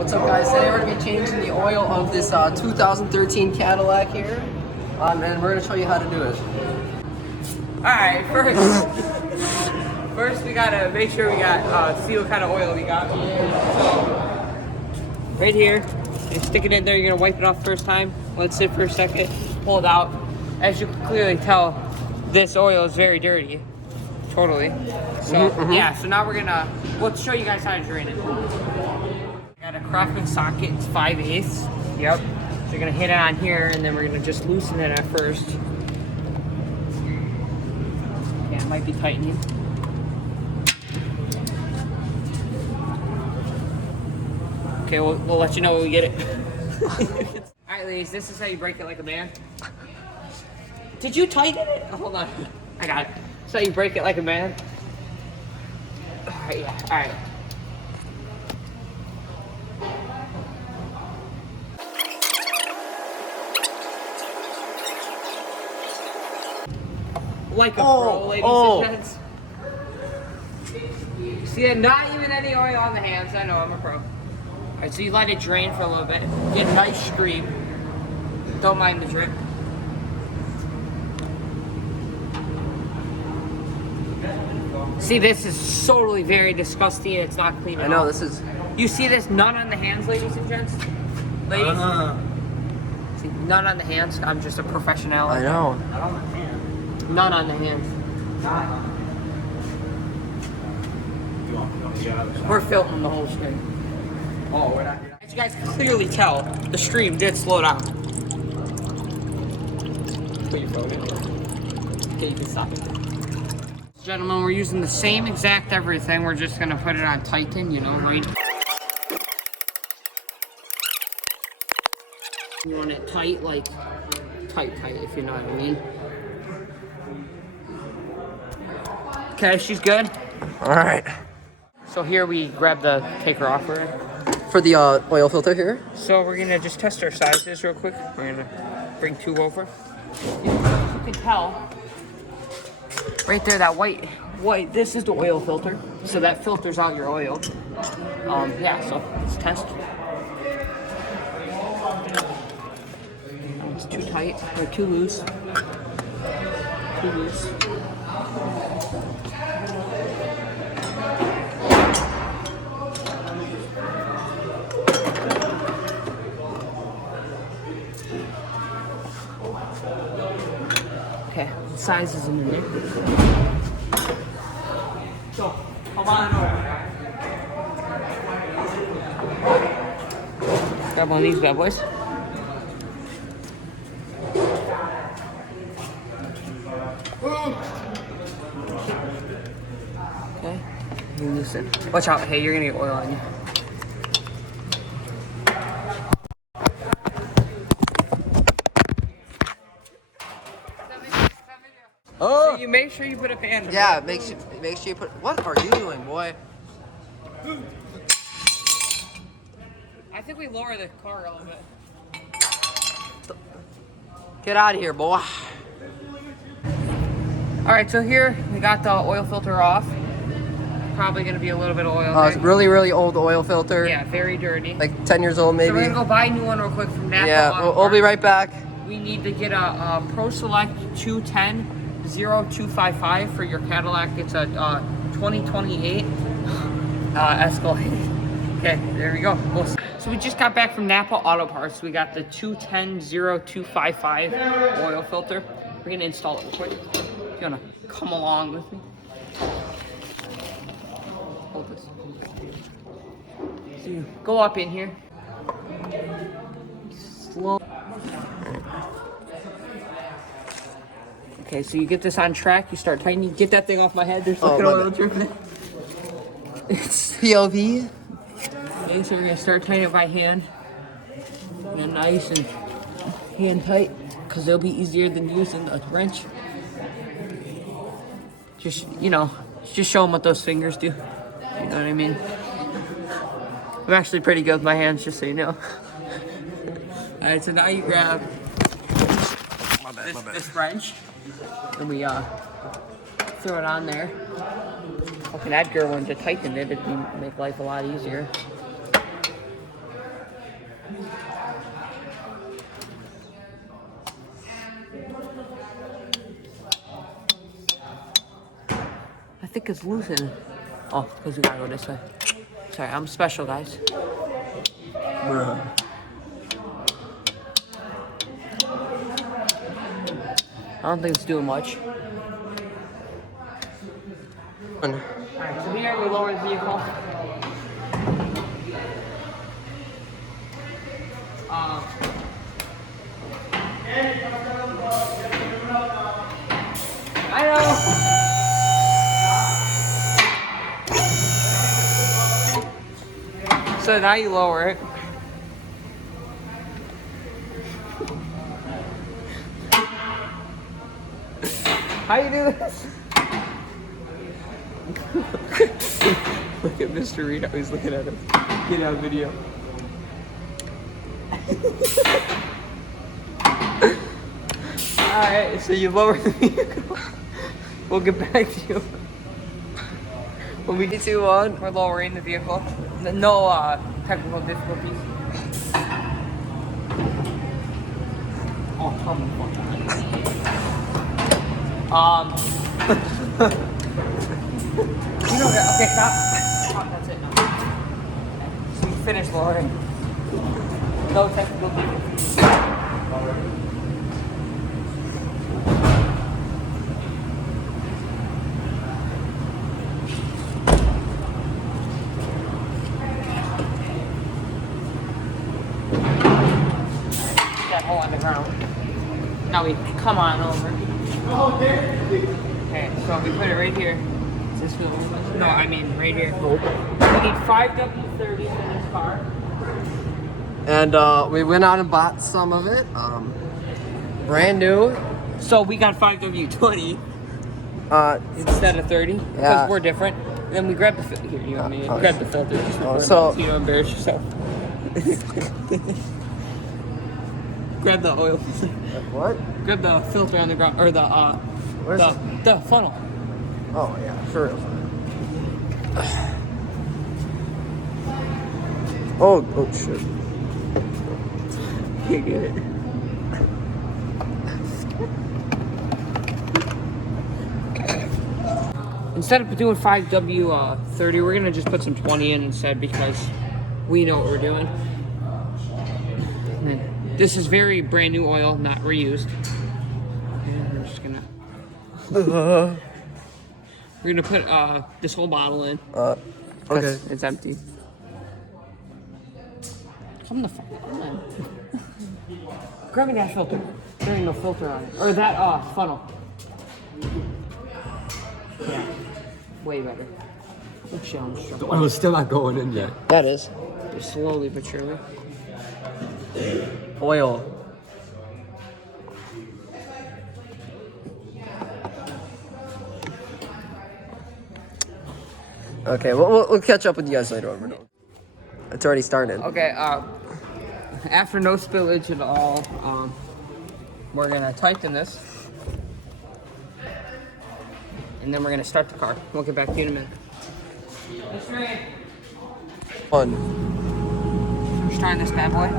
What's up, guys? Today we're going to be changing the oil of this 2013 Cadillac here, and we're going to show you how to do it. Alright, first we gotta make sure we got, see what kind of oil we got. So, right here, you stick it in there, you're gonna wipe it off first time, let it sit for a second, pull it out. As you can clearly tell, this oil is very dirty. Totally. So, yeah, so now let's show you guys how to drain it. Got a Craftsman socket, it's 5/8. Yep. So you're gonna hit it on here, and then we're gonna just loosen it at first. Yeah, it might be tightening. Okay, we'll let you know when we get it. Alright, ladies, this is how you break it like a man. Did you tighten it? Hold on. I got it. This is how you break it like a man. Alright, yeah, alright. Like a pro, ladies and gents. See, not even any oil on the hands. I know, I'm a pro. Alright, so you let it drain for a little bit. Get a nice stream. Don't mind the drip. See, this is totally very disgusting. It's not clean at all. I know, this is... You see this? None on the hands, ladies and gents? Ladies? See, none on the hands. I'm just a professional. I know. None on the hands. We're filming the whole stream. Oh, we're not. As you guys can clearly tell, the stream did slow down. Put your phone in. Okay, you can stop it. Gentlemen, we're using the same exact everything. We're just gonna put it on Titan, you know, right? You want it tight, like tight, if you know what I mean. Okay, she's good. All right. So here we grab the taker off her. For the oil filter here. So we're gonna just test our sizes real quick. We're gonna bring two over. You can tell right there that white. This is the oil filter. So that filters out your oil. Yeah. So let's test. It's too tight or too loose. Too loose. Okay, size is in there. So, come on over. Grab one of these bad boys. Okay, you loosen. Watch out, hey, you're gonna get oil on you. Oh! So you make sure you put a pan in. Yeah, make sure you put... What are you doing, boy? I think we lower the car a little bit. Get out of here, boy. Alright, so here we got the oil filter off. Probably gonna be a little bit of oil. It's really, really old oil filter. Yeah, very dirty. Like 10 years old, maybe. So we're gonna go buy a new one real quick from Napa. Yeah, we'll be right back. We need to get a Pro Select 210-0255 for your Cadillac. It's a 2028 Escalade. Okay, there we go. So we just got back from Napa Auto Parts. We got the 210-0255 oil filter. We're gonna install it real quick. You're gonna come along with me. Hold this. So you go up in here. Slow. Okay, so you get this on track, you start tightening. Get that thing off my head, there's fucking oil dripping. It's POV. okay, so we're gonna start tightening it by hand. And nice and hand tight, because it'll be easier than using a wrench. Just, you know, just show them what those fingers do. You know what I mean? I'm actually pretty good with my hands, just so you know. Alright, so now you grab this wrench, and we throw it on there. Fucking Edgar wanted to tighten it, it'd make life a lot easier. think it's loosening. Oh, because we gotta go this way. Sorry, I'm special, guys. Bruh. I don't think it's doing much. One. Alright, so here we lower the vehicle. I know. So now you lower it. How you do this? Look at Mr. Reed, how he's looking at us. Get out video. Alright, so you lower the vehicle. We'll get back to you. When we get to one, we're lowering the vehicle. No technical difficulties. Oh, come on. You know that. Okay, stop. Stop, that's it now. So we finished lowering. No technical difficulties. That hole on the ground. Now we come on over. Okay, so we put it right here. Is this what? No, I mean right here. We need 5 W30s in this car. And we went out and bought some of it. Brand new. So we got 5 W20 instead of 30 because Yeah. we're different. Then we grabbed the filter. Here, you want me to grab the filter? Just so so- you don't embarrass yourself. Grab the oil. What? Grab the filter on the ground, or the Where's the funnel. Oh yeah, sure. Oh shit. You get it. Instead of doing 5W30, we're gonna just put some 20 in instead because we know what we're doing. And then this is very brand new oil, not reused. And we're just gonna we're gonna put this whole bottle in. Okay. It's empty. Come the fuck on. Grab me that filter. There ain't no filter on it. Or that funnel. Yeah. Way better. Look, Sean. The oil's still not going in yet. That is Just slowly but surely. oil. Okay, we'll catch up with you guys later when we're done. It's already started. Okay, after no spillage at all, we're gonna tighten this. And then we're gonna start the car. We'll get back to you in a minute. Fun. We're starting this bad boy.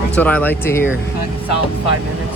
That's what I like to hear. Like a solid 5 minutes.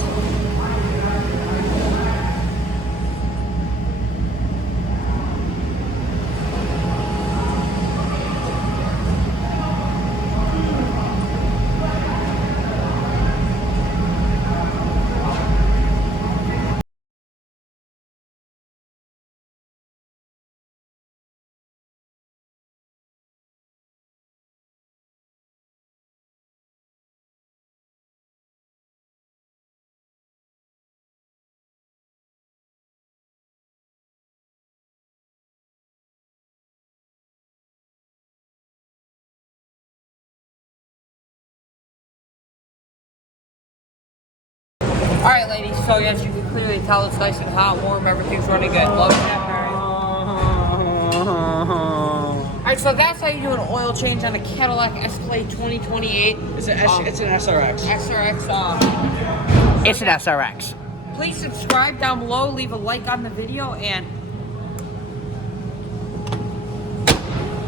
All right, ladies. So as you can clearly tell, it's nice and hot, warm. Everything's running good. Love that, Barry. All right, so that's how you do an oil change on a Cadillac Escalade 2028. It's an SRX. SRX. It's an SRX. Please subscribe down below. Leave a like on the video, and